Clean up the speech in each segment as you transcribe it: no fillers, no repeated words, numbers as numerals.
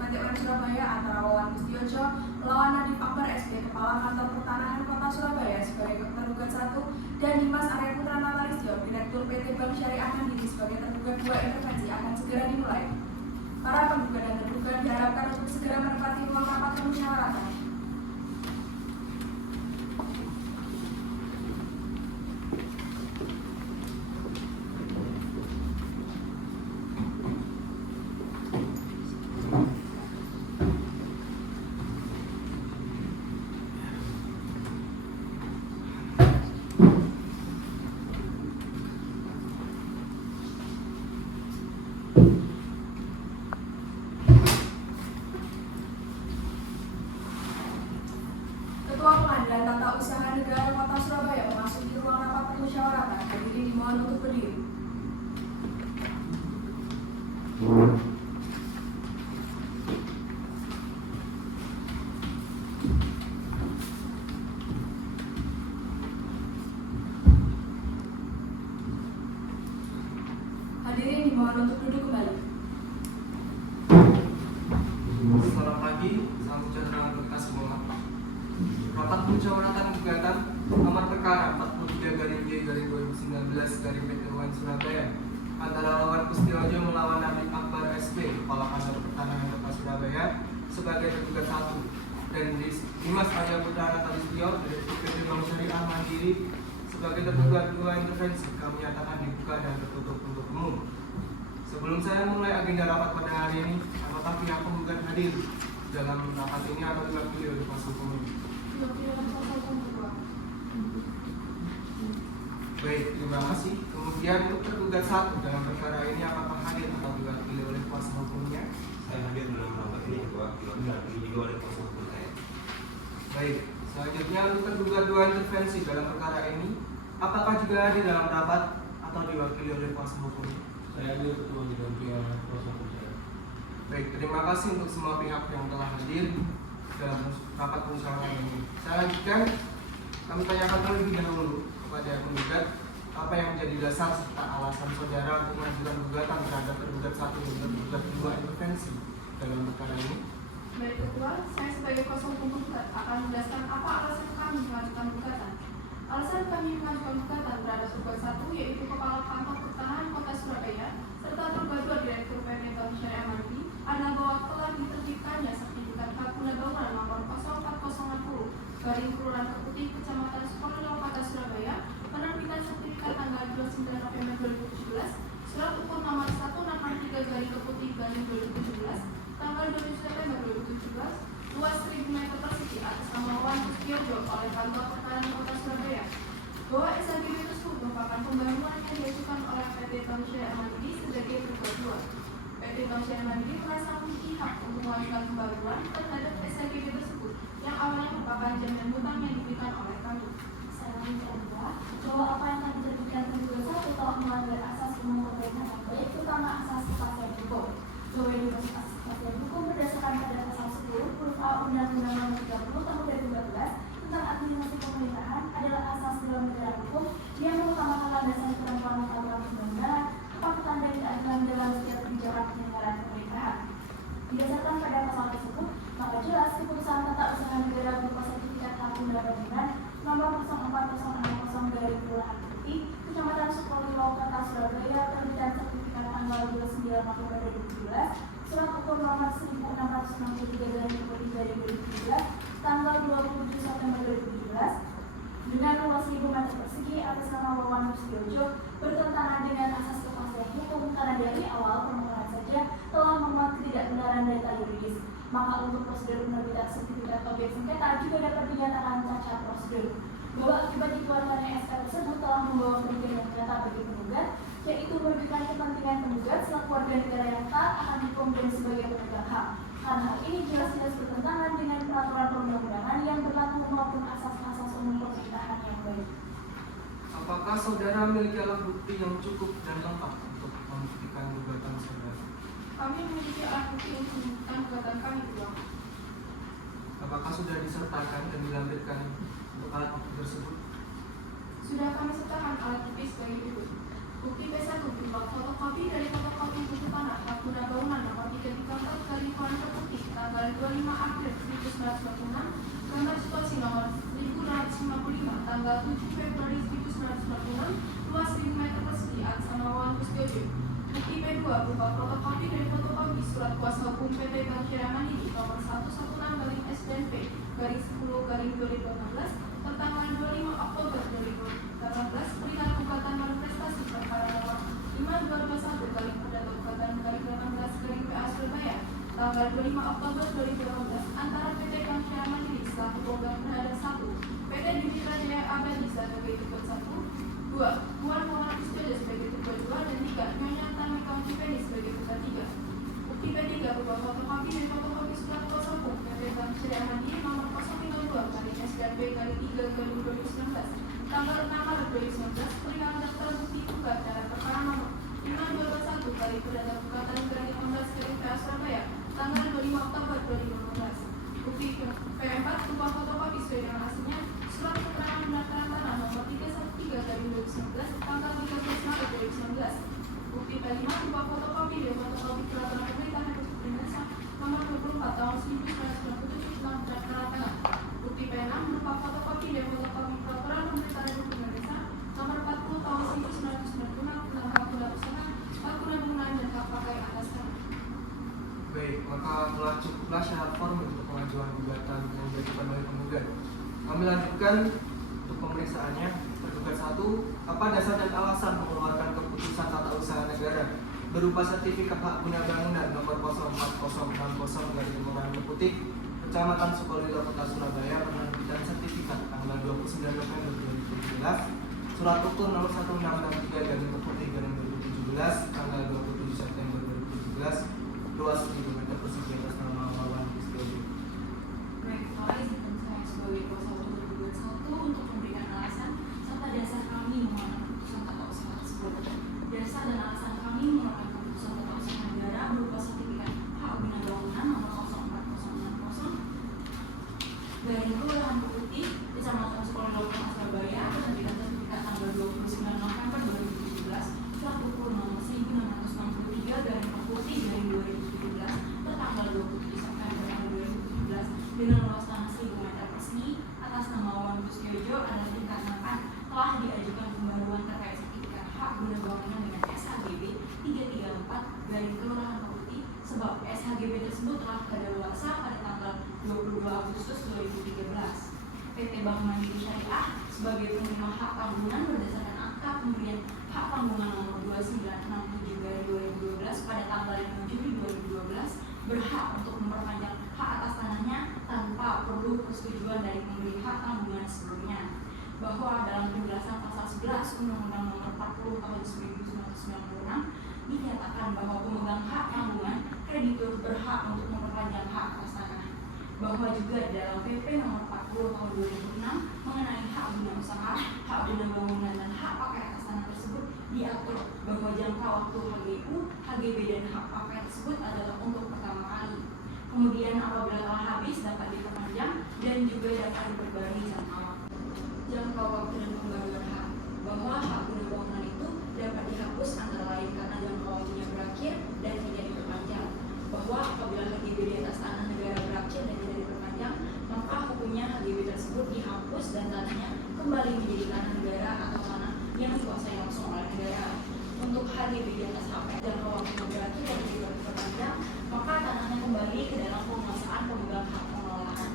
PTUN Surabaya antara Wawan Pustiojo melawan Nadif Akbar SP Kepala Kantor Pertanahan Kota Surabaya sebagai tergugat 1 dan Dimas Arya Putra Natalistio Direktur PT Bank Syariah Mandiri sebagai tergugat 2 intervensi akan segera dimulai. Para penggugat dan tergugat diharapkan untuk segera menempati ruang rapat permusyawaratan. Ketua Pengadilan Tata Usaha Negara Kota Surabaya memasuki ruang rapat permusyawaratan. Hadirin dimohon untuk berdiri. Hadirin dimohon untuk duduk kembali. Selamat pagi, salam sejahtera untuk kita semua. Rapat musyawaratan gugatan nomor perkara 43/J/2019/PTUN Surabaya antara Wawan Pustiojo melawan Nadif Akbar SP Kepala Kantor Pertanahan Kota Surabaya sebagai tergugat 1 dan Dimas Arya Putra Natalistio Direktur PT Bank Syariah Mandiri sebagai tergugat 2 intervensi kami nyatakan dibuka dan tertutup untuk umum. Sebelum saya mulai agenda rapat pada hari ini, apakah pihak penggugat hadir dalam rapat ini atau diwakili oleh kuasa hukum? Baik, terima kasih. Kemudian untuk tergugat 1 dalam perkara ini apakah hadir atau diwakili oleh kuasa hukumnya? Saya hadir dalam rapat ini, diwakili juga oleh kuasa hukum saya. Baik, selanjutnya untuk tergugat 2 intervensi dalam perkara ini apakah juga hadir dalam rapat atau diwakili oleh kuasa hukumnya? Saya hadir ketua didampingi oleh kuasa hukum saya. Baik, terima kasih untuk semua pihak yang telah hadir dalam rapat musyawarah ini. Saya lanjutkan, kami tanyakan terlebih dahulu kepada penggugat apa yang menjadi dasar serta alasan saudara untuk mengajukan gugatan terhadap tergugat 1 dan tergugat 2 intervensi dalam perkara ini. Baik Ketua, saya sebagai kuasa hukum penggugat akan menjelaskan apa alasan kami mengajukan gugatan. Alasan kami mengajukan gugatan terhadap tergugat 1 yaitu Kepala Kantor Pertanahan Kota Surabaya serta tergugat 2 Direktur PT Bank Syariah Mandiri adalah bahwa telah diterbitkannya sertifikat hak guna bangunan nomor 04040/Kelurahan Keputih, Kecamatan Sukoharjo, Kota Surabaya, penerbitan sertifikat tanggal 29 November 2017, surat ukur nomor 1633/Keputih/2017, tanggal 20 September 2017, luas 1000 meter persegi atas nama Wawan Pustiojo oleh Kantor Pertanahan Kota Surabaya, bahwa SLGB tersebut merupakan pembangunan yang diajukan oleh PT Bank Syariah Mandiri sebagai tergugat 2. PT Bank Syariah Mandiri merasa memiliki hak untuk mengajukan pembaruan terhadap SLGB tersebut yang awalnya merupakan jaminan hutang yang diberikan oleh kami. Saya menduga bahwa apa yang akan diterbitkan tergugat 1 telah melanggar asas umum perbaikan baik, terutama asas kepastian hukum. Bahwa yang dimaksud asas kepastian hukum berdasarkan pada pasal 10 huruf A Undang-Undang Nomor 30 Tahun 2014 tentang administrasi pemerintahan adalah asas dalam negara hukum yang mengutamakan landasan ketentuan undang-undang pemerintahan, kepatutan dan keadilan dalam setiap kebijakan penyelenggaraan pemerintahan. Berdasarkan pada pasal tersebut, maka jelas keputusan tata usaha negara berupa sertifikat hak guna bangunan nomor 04060 dari Kelurahan Keputih, Kecamatan Sukoharjo, Kota Surabaya, terbitan sertifikat tanggal 29 November 2017, surat ukur nomor 1663 dari Keputih dari 2017, tanggal 27 September 2017, dengan luas 1000 meter persegi atas nama Wawan Pustiojo bertentangan dengan asas kepastian hukum karena dari awal permohonan saja telah memuat ketidakbenaran data yuridis. Maka untuk prosedur penerbitan sertifikat objek sengketa juga dapat dinyatakan cacat prosedur. Bahwa akibat dikeluarkannya SK tersebut telah membawa kerugian yang nyata bagi penggugat, yaitu merugikan kepentingan penggugat selaku warga negara yang taat akan hukum dan sebagai penegak hak. Karena hal ini jelas-jelas bertentangan dengan peraturan perundang-undangan yang berlaku maupun asas-asas umum pemerintahan yang baik. Apakah saudara memiliki alat bukti yang cukup dan lengkap untuk membuktikan gugatan saudara? Kami memiliki alat bukti untuk membuktikan gugatan kami Ketua. Apakah sudah disertakan dan dilampirkan untuk alat bukti tersebut? Sudah kami sertakan alat bukti sebagai berikut. Bukti P1 berupa fotokopi dari fotokopi buku tanah hak guna bangunan nomor 3 di Kantor Kelurahan Keputih 25 April 1946, gambar situasi nomor 1255 tanggal 7 Februari 1946, luas 1000 meter persegi atas nama Wawan Kusdiojo. Bukti P2 berupa fotokopi dan fotokopi surat kuasa hukum PT Bank Syariah Mandiri nomor 116-S/P/10/2018 tertanggal 25 Oktober 2018 perihal gugatan manifestasi perkara nomor 5221/18/18/PA Surabaya tanggal 25 Oktober 2018 antara PT Bank Syariah Mandiri selaku pemegang terhadap 1 PT Dimitra Jaya Abadi sebagai tergugat 1, 2 Puan Muhammad Kusdiojo sebagai tergugat 2, dan 3 Nyonya Tami Kaunci Penny sebagai tergugat 3. Bukti P3 berupa fotokopi dan fotokopi surat kuasa hukum PT Bank Syariah Mandiri nomor 052/S/P/3/2019 tanggal 6 Maret 2019 perihal daftar bukti gugat dalam perkara nomor 5221/gugatan Garing 18/PA Surabaya tanggal 25 Oktober 2015. Bukti P4 berupa fotokopi sesuai dengan aslinya surat keterangan pendaftaran tanah nomor 313/2019 tanggal 13 Maret 2019. Bukti P5 berupa fotokopi dan fotokopi peraturan pemerintah Republik Indonesia nomor 24 tahun 1997 tentang pendaftaran tanah. Bukti P6 berupa fotokopi dan fotokopi peraturan pemerintah Republik Indonesia nomor 40 tahun 1996 tentang hak guna usaha, hak guna bangunan dan hak pakai atas tanah. Baik, maka telah cukuplah syarat formil untuk pengajuan gugatan yang diajukan oleh penggugat. Kami lanjutkan untuk pemeriksaannya. Tergugat 1, apa dasar dan alasan mengeluarkan keputusan tata usaha negara berupa sertifikat hak guna bangunan nomor 04060/Kecamatan Sukolilo Kota Surabaya penerbitan sertifikat tanggal 29 November 2017, surat ukur nomor 1663/2017 tanggal 27 September 2017, luas 1000 meter persegi atas nama Wawan Kusdiojo. Baik, Pak, izinkan saya sebagai kuasa hukum tergugat 1 untuk memberikan alasan serta dasar kami mengeluarkan keputusan tata usaha tersebut. Dasar dan alasan kami mengeluarkan keputusan tata usaha negara berupa sertifikat hak guna bangunan nomor 04060 Kelurahan Putih, Kecamatan Sukolilo Kota Surabaya, penerbitan sertifikat tanggal 29 November 2017, surat ukur nomor 1663/Putih/2017 tertanggal 27 September 2017 dengan luas tanah 1000 meter persegi atas nama Wawan Kusdiojo adalah dikarenakan telah diajukan pembaruan terkait sertifikat hak guna bangunan dengan SHGB 334 dari Kelurahan Putih, sebab SHGB tersebut telah kadaluarsa pada tanggal 22 Agustus 2013. PT Bank Mandiri Syariah sebagai penerima hak tanggungan berdasarkan akta pemberian hak tanggungan nomor 2967/2012 pada tanggal 5 Juli 2012 berhak untuk memperpanjang hak atas tanahnya tanpa perlu persetujuan dari pemberi hak tanggungan sebelumnya. Bahwa dalam penjelasan pasal 11 Undang-Undang Nomor 40 Tahun 1996 dinyatakan bahwa pemegang hak tanggungan kreditur berhak untuk memperpanjang hak atas tanah. Bahwa juga dalam PP Nomor 40 Tahun 2006 mengenai hak guna usaha, hak guna bangunan dan hak pakai atas tanah tersebut diatur bahwa jangka waktu HGU, HGB dan hak pakai tersebut adalah untuk pertama kali. Kemudian apabila telah habis dapat diperpanjang dan juga dapat diperbarui jangka waktu. Jangka waktu dan pembaruan hak, bahwa hak guna bangunan itu dapat dihapus antara lain karena jangka waktunya berakhir dan tidak diperpanjang. Bahwa apabila HGB di atas tanah negara berakhir dan tidak diperpanjang, maka hukumnya HGB tersebut dihapus dan tanahnya kembali menjadi tanah negara atau tanah yang dikuasai langsung oleh negara. Untuk HGB di atas HP jangka waktunya berakhir dan tidak diperpanjang, maka tanahnya kembali ke dalam penguasaan pemegang hak pengelolaan.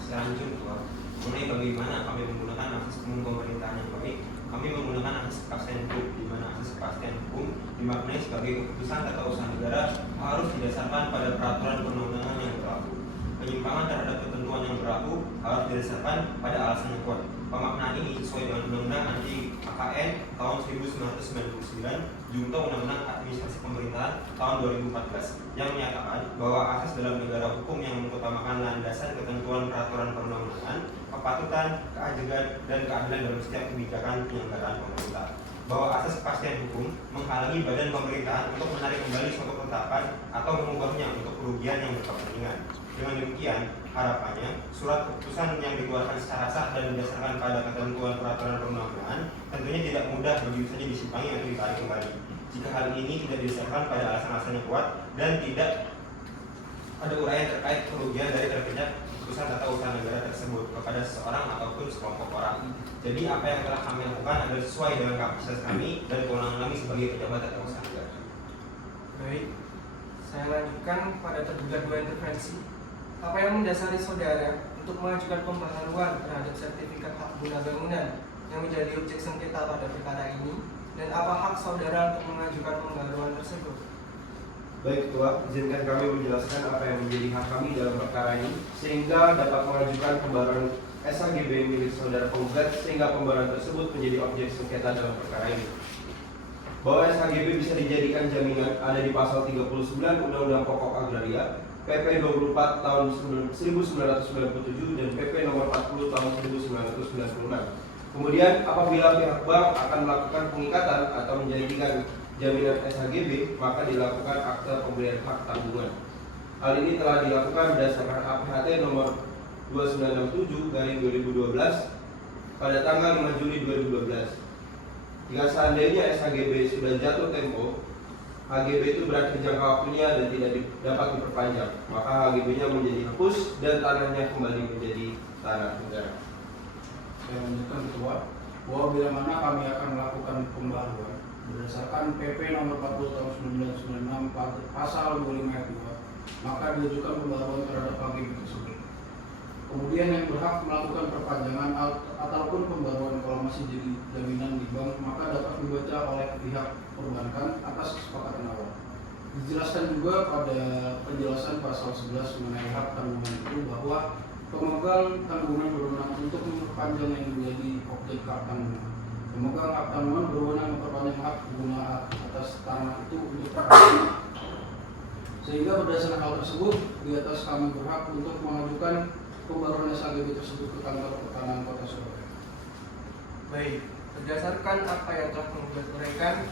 Selanjutnya, mengenai bagaimana kami menggunakan akses umum pemerintahan yang baik, kami menggunakan akses kepastian hukum, di mana akses kepastian hukum dimaknai sebagai keputusan tata usaha negara harus didasarkan pada peraturan perundang-undangan yang berlaku. Penyimpangan terhadap ketentuan yang berlaku harus didasarkan pada alasan yang kuat. Pemaknaan ini sesuai dengan Undang-Undang Anti KKN tahun 1999, Junto Undang-Undang Administrasi Pemerintahan tahun 2014 yang menyatakan bahwa akses dalam negara hukum yang mengutamakan landasan ketentuan peraturan perundang-undangan, kepatutan, keajegan, dan keadilan dalam setiap kebijakan penyelenggaraan pemerintah. Bahwa akses kepastian hukum menghalangi badan pemerintahan untuk menarik kembali suatu ketetapan atau mengubahnya untuk kerugian yang berkepentingan. Dengan demikian, harapannya surat keputusan yang dikeluarkan secara sah dan berdasarkan pada ketentuan peraturan perundang-undangan tentunya tidak mudah begitu saja disimpangi atau ditarik kembali. Jika hal ini tidak didasarkan pada alasan-alasan yang kuat dan tidak ada uraian terkait terkait kerugian dari terbitnya keputusan tata usaha negara tersebut kepada seseorang ataupun sekelompok orang. Jadi apa yang telah kami lakukan adalah sesuai dengan kapasitas kami dan kewenangan kami sebagai pejabat tata usaha negara. Baik, saya lanjutkan pada tergugat dua intervensi. Apa yang mendasari saudara untuk mengajukan pembaharuan terhadap sertifikat hak guna bangunan yang menjadi objek sengketa pada perkara ini, dan apa hak saudara untuk mengajukan pembaharuan tersebut? Baik Ketua, izinkan kami menjelaskan apa yang menjadi hak kami dalam perkara ini sehingga dapat mengajukan pembaharuan SHGB milik saudara penggugat sehingga pembaharuan tersebut menjadi objek sengketa dalam perkara ini. Bahwa SHGB bisa dijadikan jaminan ada di pasal 39 Undang-Undang Pokok Agraria, PP 24 tahun 1997 dan PP nomor 40 tahun 1996. Kemudian apabila pihak bank akan melakukan pengikatan atau menjadikan jaminan SHGB, maka dilakukan akte pemberian hak tanggungan. Hal ini telah dilakukan berdasarkan APHT nomor 2967/2012 pada tanggal 5 Juli 2012. Jika seandainya SHGB sudah jatuh tempo, HGB itu berakhir jangka waktunya dan tidak dapat diperpanjang, maka HGB-nya menjadi hapus dan tanahnya kembali menjadi tanah negara. Saya lanjutkan Ketua, bahwa bila mana kami akan melakukan pembaharuan berdasarkan PP nomor 40 tahun 1996 pasal 25 ayat 2, maka diajukan pembaharuan terhadap HGB tersebut. Kemudian yang berhak melakukan perpanjangan ataupun pembaruan kalau masih jadi jaminan di bank, maka dapat dibaca oleh pihak perbankan atas kesepakatan awal. Dijelaskan juga pada penjelasan pasal 11 mengenai hak tanggungan itu bahwa pemegang tanggungan berwenang untuk memperpanjang yang menjadi objek hak tanggungan. Pemegang hak tanggungan berwenang memperpanjang hak guna atas tanah itu untuk sehingga berdasarkan hal tersebut di atas kami berhak untuk mengajukan pembaruan SHGB tersebut ke kantor pertanahan Kota Surabaya. Baik, berdasarkan apa yang telah penggugat uraikan,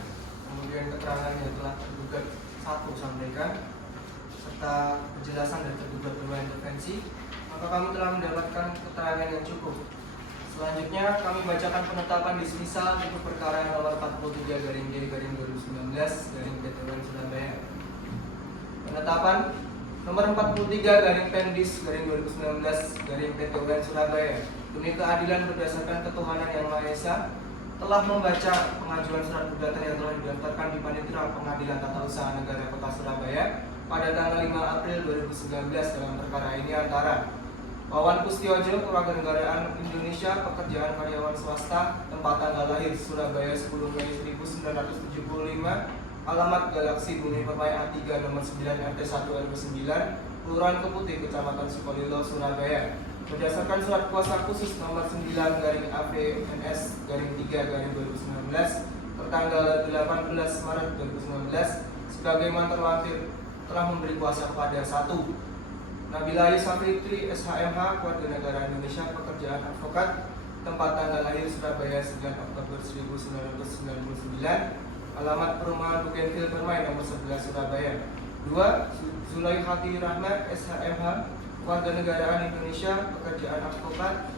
kemudian keterangan yang telah tergugat satu sampaikan, serta penjelasan dari tergugat dua intervensi, maka kami telah mendapatkan keterangan yang cukup. Selanjutnya kami bacakan penetapan dismisal untuk perkara yang nomor 43/J/2019 Surabaya. Penetapan nomor 43/Pendis/2019 Surabaya demi keadilan berdasarkan ketuhanan yang Maha Esa telah membaca pengajuan surat gugatan yang telah didaftarkan di Panitera Pengadilan Tata Usaha Negara Kota Surabaya pada tanggal 5 April 2019 dalam perkara ini antara Wawan Kustiojo, Kewarganegaraan Indonesia, pekerjaan karyawan swasta, tempat tanggal lahir Surabaya 10 Mei 1975, alamat Galaksi Bumi Permai A3 nomor 9 RT 1 RW 9, Kelurahan Keputih, Kecamatan Sukolilo, Surabaya. Berdasarkan surat kuasa khusus nomor 9/AVNS/3/2019 tertanggal 18 Maret 2019, sebagaimana terlampir telah memberi kuasa kepada 1. Nabila Yusafitri SHMH, Kewarganegaraan Indonesia, pekerjaan advokat, tempat tanggal lahir Surabaya 9 Oktober 1999, alamat perumahan Bougainville Permai nomor 11 Surabaya. 2. Zulaihati Rahmat SHMH, Kewarganegaraan Indonesia, pekerjaan advokat,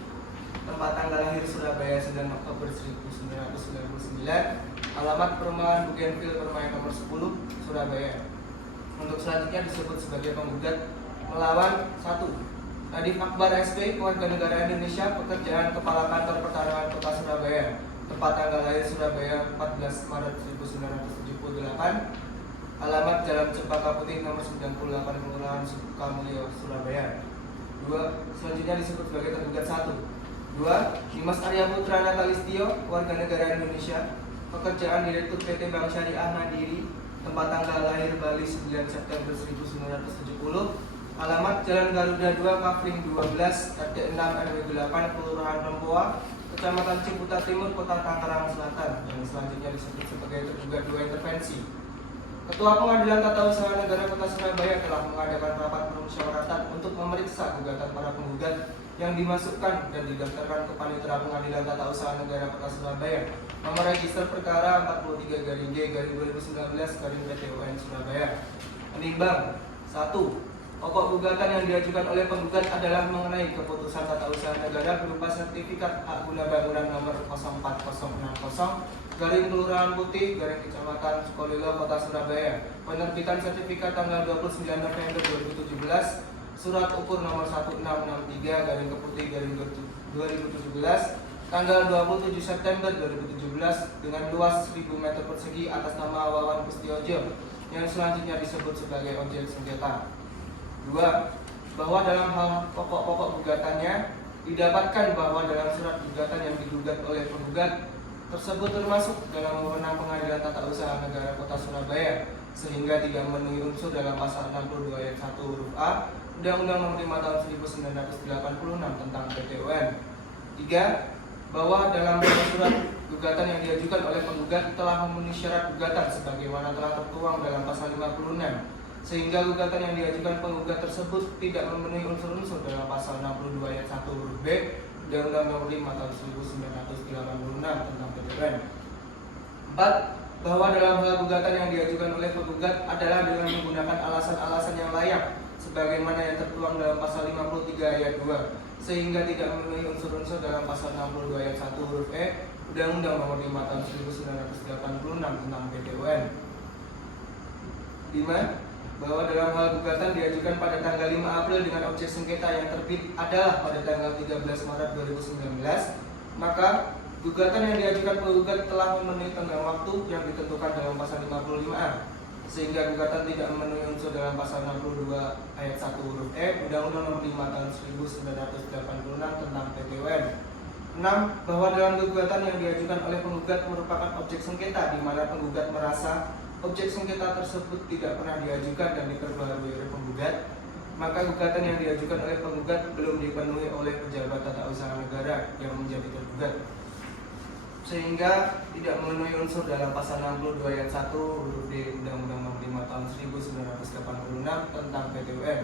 tempat tanggal lahir Surabaya 9 Oktober 1999, alamat perumahan Bougainville Permai nomor 10 Surabaya. Untuk selanjutnya disebut sebagai penggugat melawan 1. Nadif Akbar SP, Kewarganegaraan Indonesia, pekerjaan Kepala Kantor Pertanahan Kota Surabaya, tempat tanggal lahir Surabaya 14 Maret 1978, alamat Jalan Cempaka Putih nomor 98 Kelurahan Sukamulyo, Surabaya. 2. Selanjutnya disebut sebagai tergugat 1. 2. Dimas Arya Putra Natalistio, Kewarganegaraan Indonesia, pekerjaan Direktur PT Bank Syariah Mandiri, tempat tanggal lahir Bali 9 September 1970, alamat Jalan Garuda 2 Kafling 12 RT 6 RW 8 Kelurahan Rempoa, Kecamatan Ciputat Timur, Kota Tangerang Selatan. Yang selanjutnya disebut sebagai tergugat 2 intervensi. Ketua Pengadilan Tata Usaha Negara Kota Surabaya telah mengadakan rapat permusyawaratan untuk memeriksa gugatan para penggugat yang dimasukkan dan didaftarkan ke Panitera Pengadilan Tata Usaha Negara Kota Surabaya. Nomor register perkara 43/J/2019/PT UN Surabaya. Menimbang 1. Pokok gugatan yang diajukan oleh penggugat adalah mengenai keputusan tata usaha negara berupa sertifikat hak guna bangunan nomor 04060 Kelurahan Putih Kecamatan Sukolilo Kota Surabaya, penerbitan sertifikat tanggal 29 November 2017, Surat Ukur nomor 1663/2017 tanggal 27 September 2017 dengan luas 1000 meter persegi atas nama Wawan Pustiojo yang selanjutnya disebut sebagai objek sengketa. 2. Bahwa dalam hal pokok-pokok gugatannya didapatkan bahwa dalam surat gugatan yang digugat oleh penggugat tersebut termasuk dalam wewenang Pengadilan Tata Usaha Negara Kota Surabaya sehingga tidak memenuhi unsur dalam pasal 62 ayat 1 huruf A Undang-Undang Nomor 5 Tahun 1986 tentang PTUN. 3. Bahwa dalam surat gugatan yang diajukan oleh penggugat telah memenuhi syarat gugatan sebagaimana telah tertuang dalam pasal 56 sehingga gugatan yang diajukan penggugat tersebut tidak memenuhi unsur-unsur dalam pasal 62 ayat 1 huruf B Undang-Undang Nomor 5 Tahun 1986 tentang PTUN. 4. Bahwa dalam hal gugatan yang diajukan oleh penggugat adalah dengan menggunakan alasan-alasan yang layak sebagaimana yang tertuang dalam pasal 53 ayat 2 sehingga tidak memenuhi unsur-unsur dalam pasal 62 ayat 1 huruf E Undang-Undang Nomor 5 Tahun 1986 tentang PTUN. 5. Bahwa dalam hal gugatan diajukan pada tanggal 5 April dengan objek sengketa yang terbit adalah pada tanggal 13 Maret 2019, maka gugatan yang diajukan penggugat telah memenuhi tenggang waktu yang ditentukan dalam pasal 55A sehingga gugatan tidak memenuhi unsur dalam pasal 62 ayat 1 huruf E Undang-Undang Nomor 5 Tahun 1986 tentang PTUN. 6. Bahwa dalam gugatan yang diajukan oleh penggugat merupakan objek sengketa di mana penggugat merasa objek sengketa tersebut tidak pernah diajukan dan diperbarui oleh penggugat, maka gugatan yang diajukan oleh penggugat belum dipenuhi oleh pejabat tata usaha negara yang menjadi tergugat sehingga tidak memenuhi unsur dalam pasal 62 ayat 1 huruf D Undang-Undang Nomor 5 Tahun 1986 tentang PTUN.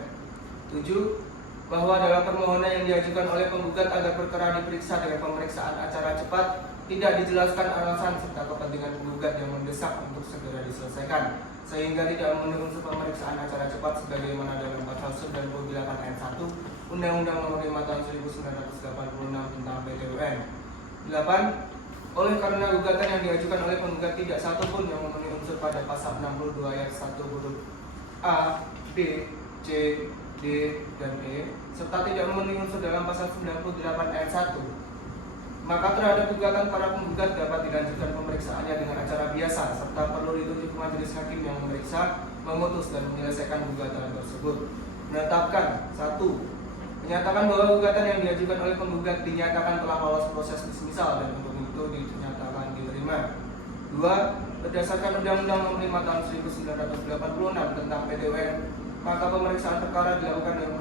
7. Bahwa dalam permohonan yang diajukan oleh penggugat agar perkara diperiksa dengan pemeriksaan acara cepat tidak dijelaskan alasan serta kepentingan penggugat yang mendesak untuk segera diselesaikan sehingga tidak memenuhi unsur pemeriksaan acara cepat sebagaimana dalam pasal 98 ayat 1 Undang-Undang Nomor 5 Tahun 1986 tentang PTUN. 8. Oleh karena gugatan yang diajukan oleh penggugat tidak satu pun yang memenuhi unsur pada pasal 62 ayat 1 huruf A, B, C, D, dan E serta tidak memenuhi unsur dalam pasal 98 ayat 1, maka terhadap gugatan para penggugat dapat dilanjutkan pemeriksaannya dengan acara biasa serta perlu ditunjuk majelis hakim yang memeriksa, memutus dan menyelesaikan gugatan tersebut. Menetapkan 1. Menyatakan bahwa gugatan yang diajukan oleh penggugat dinyatakan telah lolos proses dismisal dan untuk itu dinyatakan diterima. 2. Berdasarkan Undang-Undang Nomor 5 Tahun 1986 tentang PTUN, maka pemeriksaan perkara dilakukan dengan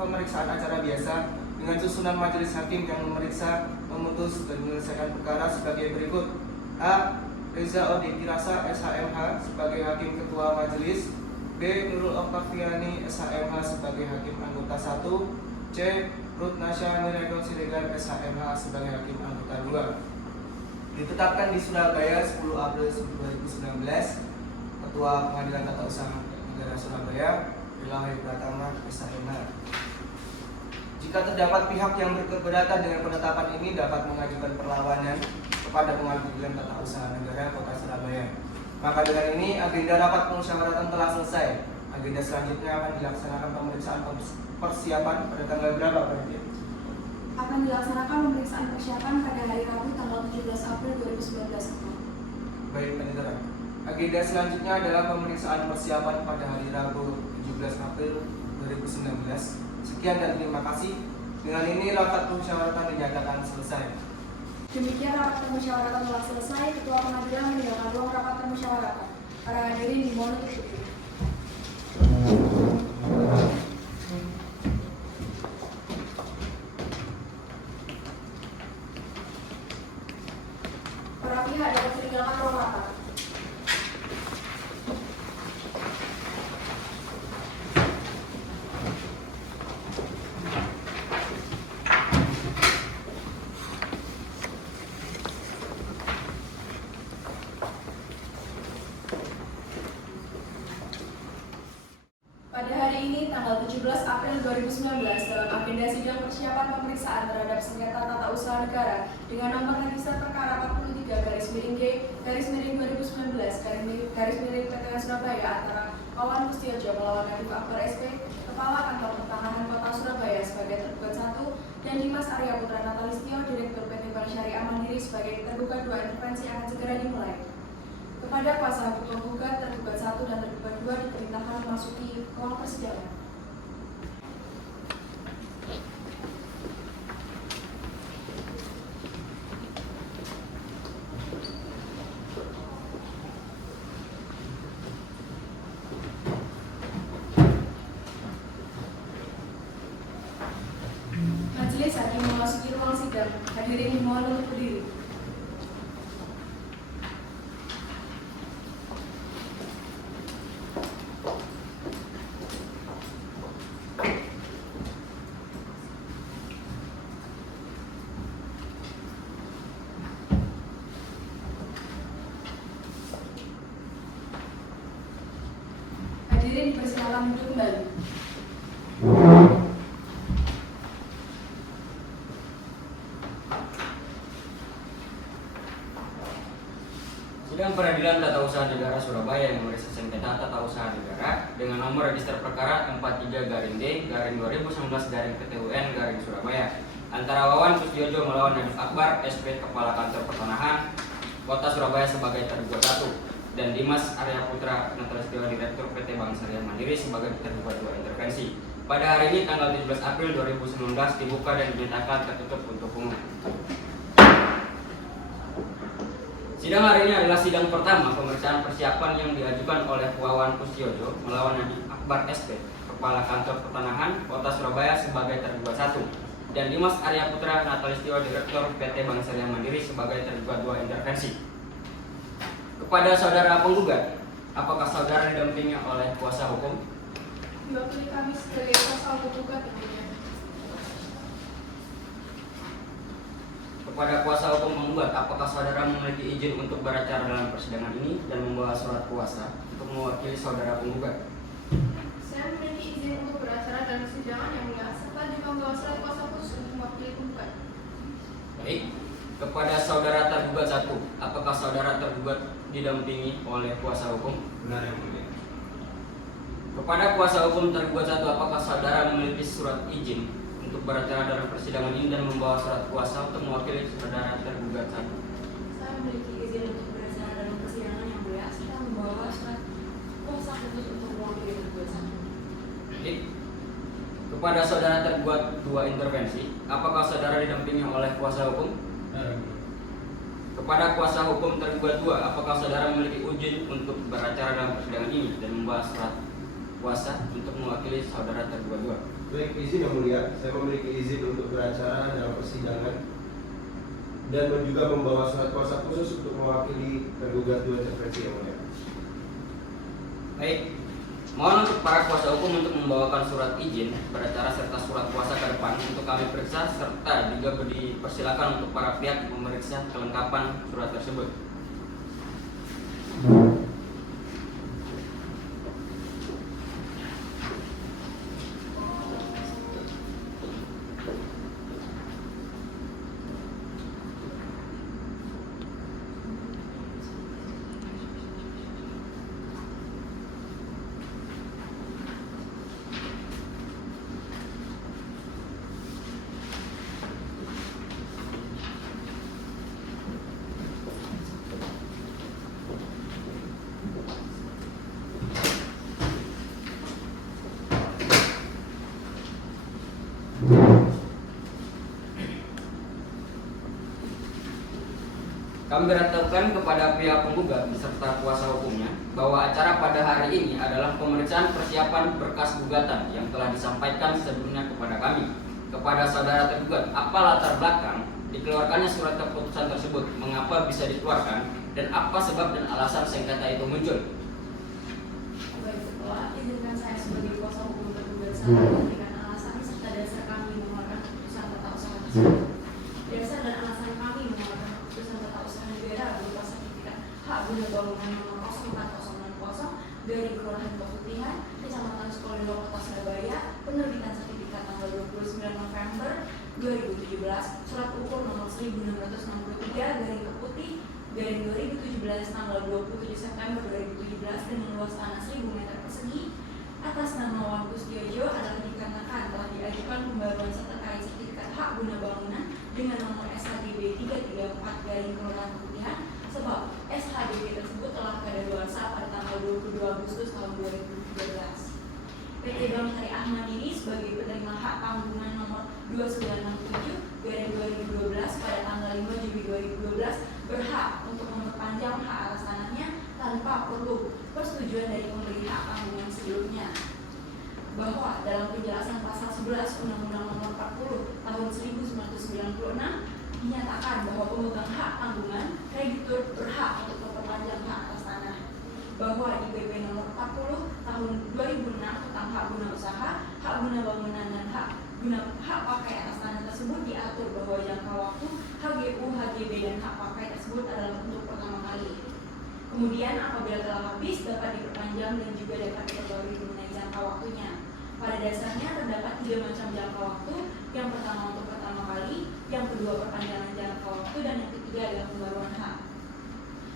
pemeriksaan acara biasa dengan susunan majelis hakim yang memeriksa, memutus dan menyelesaikan perkara sebagai berikut. A. Reza Odi Kirasa SHMH sebagai hakim ketua majelis. B. Nurul Oktaviani SHMH sebagai hakim anggota 1. C. Ruth Nasya Miredo Siregar SHMH sebagai hakim anggota 2. Ditetapkan di Surabaya 10 April 2019, Ketua Pengadilan Tata Usaha Negara Surabaya Ilahi Pratama SHMH. Jika terdapat pihak yang berkeberatan dengan penetapan ini dapat mengajukan perlawanan kepada Pengadilan Tata Usaha Negara Kota Surabaya. Maka dengan ini agenda rapat pemusyawaratan telah selesai. Agenda selanjutnya akan dilaksanakan pemeriksaan persiapan pada tanggal berapa, Pak? Akan dilaksanakan pemeriksaan persiapan pada hari Rabu tanggal 17 April 2019. Baik, Panitera. Agenda selanjutnya adalah pemeriksaan persiapan pada hari Rabu 17 April 2019. Sekian dan terima kasih. Dengan ini rapat pemusyawaratan dinyatakan selesai. Demikian rapat pemusyawaratan telah selesai. Ketua Pengadilan meninggalkan ruang rapat pemusyawaratan. Para hadirin dimohon untuk duduk. Para pihak dapat meninggalkan ruang rapat. Pada hari ini, tanggal 17 April 2019, dalam agenda sidang persiapan pemeriksaan terhadap sengketa tata usaha negara dengan nomor register perkara 43/G/2019 PTN Surabaya antara Wawan Pustiojo melawan Nadif Akbar SP, Kepala Kantor Pertanahan Arya Putra Natalistio, Direktur PT Bank Syariah Mandiri sebagai tergugat 2 intervensi akan segera dimulai. Kepada kuasa hukum penggugat, tergugat 1 dan tergugat 2 diperintahkan memasuki ruang persidangan. Majelis hakim memasuki ruang sidang. Hadirin dimohon untuk berdiri. Hadirin dipersilakan duduk kembali. Sidang Peradilan Tata Usaha Negara Surabaya yang memeriksa sengketa tata usaha negara dengan nomor register perkara 43-D-2019-PT-UN-Surabaya antara Wawan Sustiojo melawan Nadif Akbar, SP Kepala Kantor Pertanahan Kota Surabaya sebagai tergugat 1 dan Dimas Arya Putra Natalistio, Direktur PT Bank Syariah Mandiri sebagai tergugat 2 intervensi. Pada hari ini tanggal 17 April 2019 dibuka dan dinyatakan tertutup untuk umum. Sidang hari ini adalah sidang pertama pemeriksaan persiapan yang diajukan oleh Wawan Sustiojo melawan Nadif Akbar, SP Kepala Kantor Pertanahan Kota Surabaya sebagai tergugat 1 dan Dimas Arya Putra Natalistio, Direktur PT Bank Syariah Mandiri sebagai tergugat 2 intervensi. Kepada saudara penggugat, apakah saudara didampingi oleh kuasa hukum? Diwakili kami sebagai kuasa penggugat yang mulia. Kepada kuasa hukum penggugat, apakah saudara memiliki izin untuk beracara dalam persidangan ini dan membawa surat kuasa untuk mewakili saudara penggugat? Saya memiliki izin untuk beracara dalam persidangan yang mulia serta juga membawa surat kuasa khusus untuk mewakili penggugat. Baik. Kepada saudara tergugat 1, apakah saudara tergugat didampingi oleh kuasa hukum? Benar yang mulia. Kepada kuasa hukum tergugat 1, apakah saudara memiliki surat izin untuk beracara dalam persidangan ini dan membawa surat kuasa untuk mewakili saudara tergugat 1? Saya memiliki izin untuk beracara dalam persidangan yang mulia serta membawa surat kuasa khusus untuk mewakili tergugat 1. Baik. Kepada saudara tergugat 2 intervensi, apakah saudara didampingi oleh kuasa hukum? Kepada kuasa hukum tergugat 2, apakah saudara memiliki izin untuk beracara dalam persidangan ini dan membawa surat kuasa untuk mewakili saudara tergugat 2? Baik, izin yang mulia, saya memiliki izin untuk beracara dalam persidangan dan juga membawa surat kuasa khusus untuk mewakili tergugat 2 intervensi yang mulia. Baik, mohon untuk para kuasa hukum untuk membawakan surat izin beracara serta surat kuasa ke depan untuk kami periksa serta juga dipersilakan untuk para pihak memeriksa kelengkapan surat tersebut. Kami beritahukan kepada pihak penggugat beserta kuasa hukumnya bahwa acara pada hari ini adalah pemeriksaan persiapan berkas gugatan yang telah disampaikan sebelumnya kepada kami. Kepada saudara tergugat, apa latar belakang dikeluarkannya surat keputusan tersebut, mengapa bisa dikeluarkan, dan apa sebab dan alasan sengketa itu muncul? Baik, Ketua, izinkan saya sebagai kuasa hukum tergugat 1 memberikan alasan serta dasar kami mengeluarkan keputusan tata usaha tersebut. Dasar dan alasan kami mengeluarkan keputusan tata usaha negara berupa sertifikat hak guna bangunan nomor 04060 dari Kelurahan Keputihan, Kecamatan Sukolilo, Kota Surabaya, penerbitan sertifikat tanggal 29 November 2017, surat ukur nomor 1663 garing Keputih garing 2017 tanggal 27 September 2017 dengan luas tanah 1000 meter persegi atas nama Wawan Sustiojo adalah dikarenakan telah diajukan pembaruan terkait sertifikat hak guna bangunan hak tanggungan nomor 2967/2012 pada tanggal 5 Juli 2012 berhak untuk memperpanjang hak atas tanahnya tanpa perlu persetujuan dari pemberi hak tanggungan sebelumnya. Bahwa dalam penjelasan pasal 11 Undang-Undang Nomor 40 Tahun 1996 dinyatakan bahwa pemegang hak tanggungan kreditur berhak untuk memperpanjang hak atas tanah. Bahwa di PP Nomor 40 Tahun 2006 tentang hak guna usaha, hak guna bangunan dan hak pakai atas tanah tersebut diatur bahwa jangka waktu HGU, HGB dan hak pakai tersebut adalah untuk pertama kali. Kemudian apabila telah habis dapat diperpanjang dan juga dapat diperbarui mengenai jangka waktunya. Pada dasarnya terdapat 3 macam jangka waktu. Yang pertama untuk pertama kali, yang kedua perpanjangan jangka waktu, dan yang ketiga adalah pembaruan hak.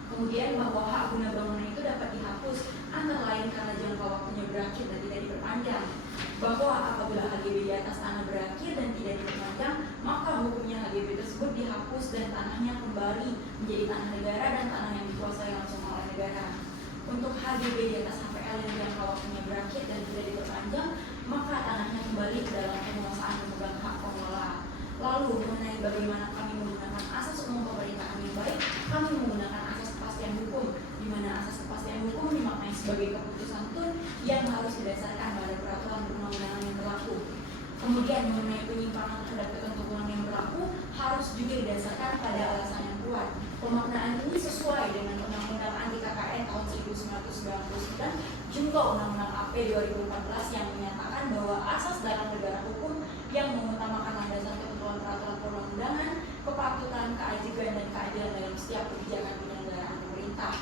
Kemudian bahwa hak guna bangunan itu dapat dihapus antara lain karena jangka waktunya berakhir dan tidak diperpanjang. Bahwa apabila HGB di atas tanah berakhir dan tidak diperpanjang, maka hukumnya HGB tersebut dihapus dan tanahnya kembali menjadi tanah negara dan tanah yang dikuasai langsung oleh negara. Untuk HGB di atas HPL yang jangka waktunya berakhir dan tidak diperpanjang, maka tanahnya kembali ke dalam penguasaan pemegang hak pengelola. Lalu mengenai bagaimana kami menggunakan asas umum pemerintahan yang baik, kami menggunakan asas kepastian hukum, di mana asas kepastian hukum dimaknai sebagai keputusan tun yang harus didasarkan pada peraturan perundang-undangan yang berlaku. Kemudian mengenai penyimpangan terhadap ketentuan yang berlaku harus juga didasarkan pada alasan yang kuat. Pemaknaan ini sesuai dengan Undang-Undang Anti KKN tahun 1999 juga Undang-Undang AP 2014 yang menyatakan bahwa asas dalam negara hukum yang mengutamakan landasan ketentuan peraturan perundang-undangan, kepatutan, keajiban dan keadilan dalam setiap kebijakan penyelenggaraan pemerintah.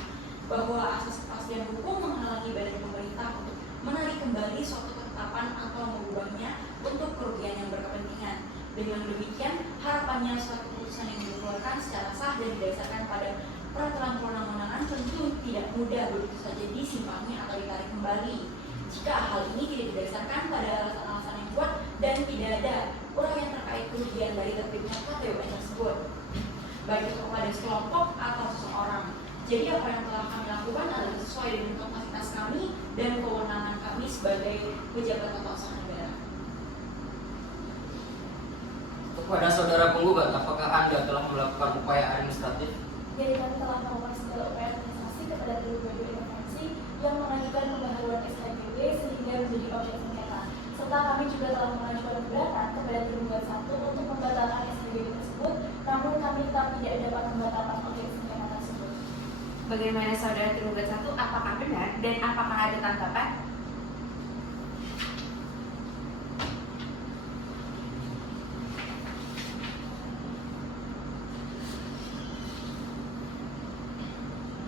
Bahwa asas kepastian hukum menghalangi badan pemerintah untuk menarik kembali suatu ketetapan atau mengubahnya untuk kerugian yang berkepentingan. Dengan demikian, harapannya suatu keputusan yang dikeluarkan secara sah dan didasarkan pada peraturan perundang-undangan tentu tidak mudah begitu saja disimpangi atau ditarik kembali. Jika hal ini tidak didasarkan pada alasan-alasan yang kuat dan tidak ada uraian terkait kerugian dari terbitnya KTUN tersebut, baik itu kepada sekelompok atau seseorang. Jadi apa yang telah kami lakukan adalah sesuai dengan kapasitas kami dan kewenangan kami sebagai pejabat tata usaha negara. Kepada saudara penggugat, apakah Anda telah melakukan upaya administratif? Jadi kami telah melakukan segala upaya administrasi kepada kedua-dua intervensi yang mengajukan pembaharuan SHGB sehingga menjadi objek sengketa. Serta kami juga telah mengajukan gugatan kepada tergugat 1 untuk membatalkan SHGB tersebut, namun kami tetap tidak dapat membatalkan objek sengketa tersebut. Bagaimana saudara tergugat 1, apakah benar dan apakah ada tanggapan?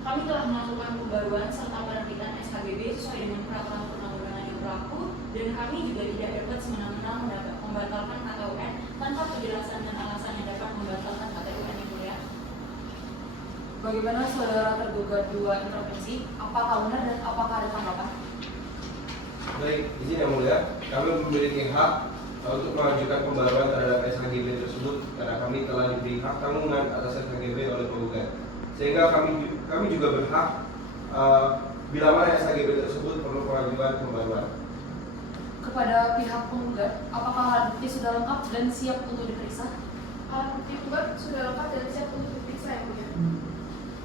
Kami telah melakukan pembaruan serta penerbitan SHGB sesuai dengan peraturan perundang-undangan yang berlaku, dan kami juga tidak dapat semena-mena membatalkan KTUN tanpa penjelasan dan alasan yang dapat membatalkan KTUN yang mulia. Bagaimana saudara tergugat 2 intervensi, apakah benar dan apakah ada tanggapan? Baik, izin yang mulia, kami memiliki hak untuk mengajukan pembaruan terhadap SHGB tersebut karena kami telah diberi hak tanggungan atas SHGB oleh penggugat. Sehingga kami juga berhak bila mana SHGB tersebut perlu pengajuan pembaruan. Kepada pihak penggugat, apakah alat bukti sudah lengkap dan siap untuk diperiksa? Alat bukti penggugat sudah lengkap dan siap untuk diperiksa yang mulia.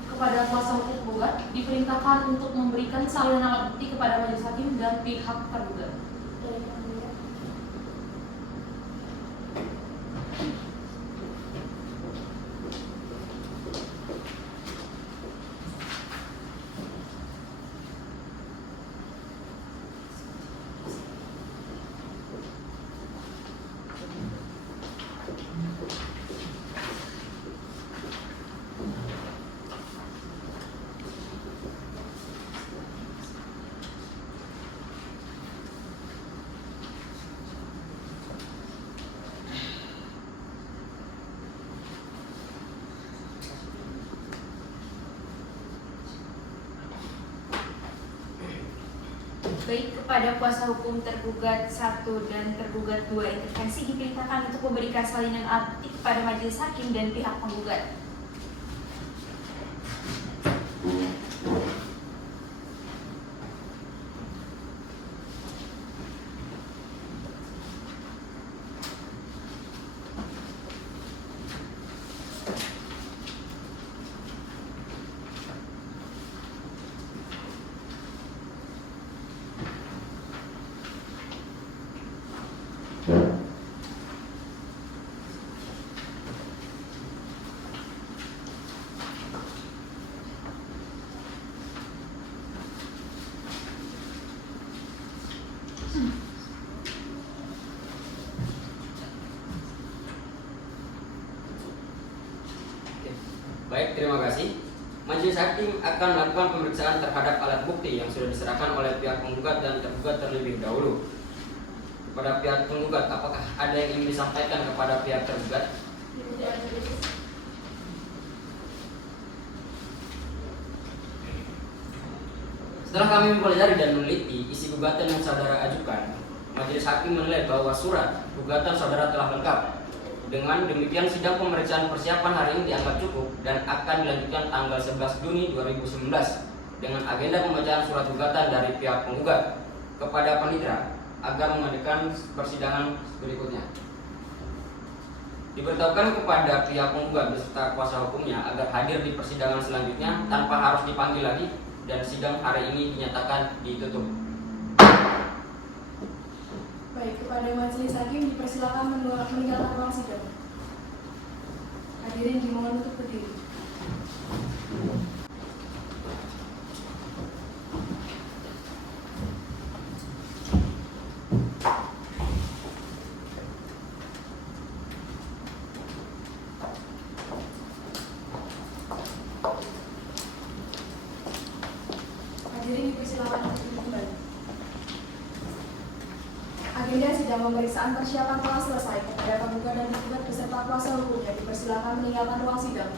Kepada kuasa hukum penggugat, diperintahkan untuk memberikan salinan alat bukti kepada majelis hakim dan pihak tergugat. Baik, kepada kuasa hukum tergugat 1 dan tergugat 2 intervensi diperintahkan untuk memberikan salinan alat bukti kepada majelis hakim dan pihak penggugat. Baik, terima kasih. Majelis Hakim akan melakukan pemeriksaan terhadap alat bukti yang sudah diserahkan oleh pihak penggugat dan tergugat terlebih dahulu. Kepada pihak penggugat, apakah ada yang ingin disampaikan kepada pihak tergugat? Tidak ada. Setelah kami mempelajari dan meneliti isi gugatan yang saudara ajukan, Majelis Hakim menilai bahwa surat gugatan saudara telah lengkap. Dengan demikian, sidang pemeriksaan persiapan hari ini dianggap cukup dan akan dilanjutkan tanggal 11 Juni 2019 dengan agenda pembacaan surat gugatan dari pihak penggugat kepada panitera agar mengadakan persidangan berikutnya. Diberitahukan kepada pihak penggugat beserta kuasa hukumnya agar hadir di persidangan selanjutnya tanpa harus dipanggil lagi, dan sidang hari ini dinyatakan ditutup. Baik, kepada Majelis Hakim dipersilakan meninggalkan ruang sidang. Hadirin dimohon untuk berdiri. Hadirin dipersilakan untuk duduk kembali. Agenda sidang pemeriksaan persiapan telah selesai. Kepada penggugat dan tergugat beserta kuasa hukumnya dipersilakan meninggalkan ruang sidang.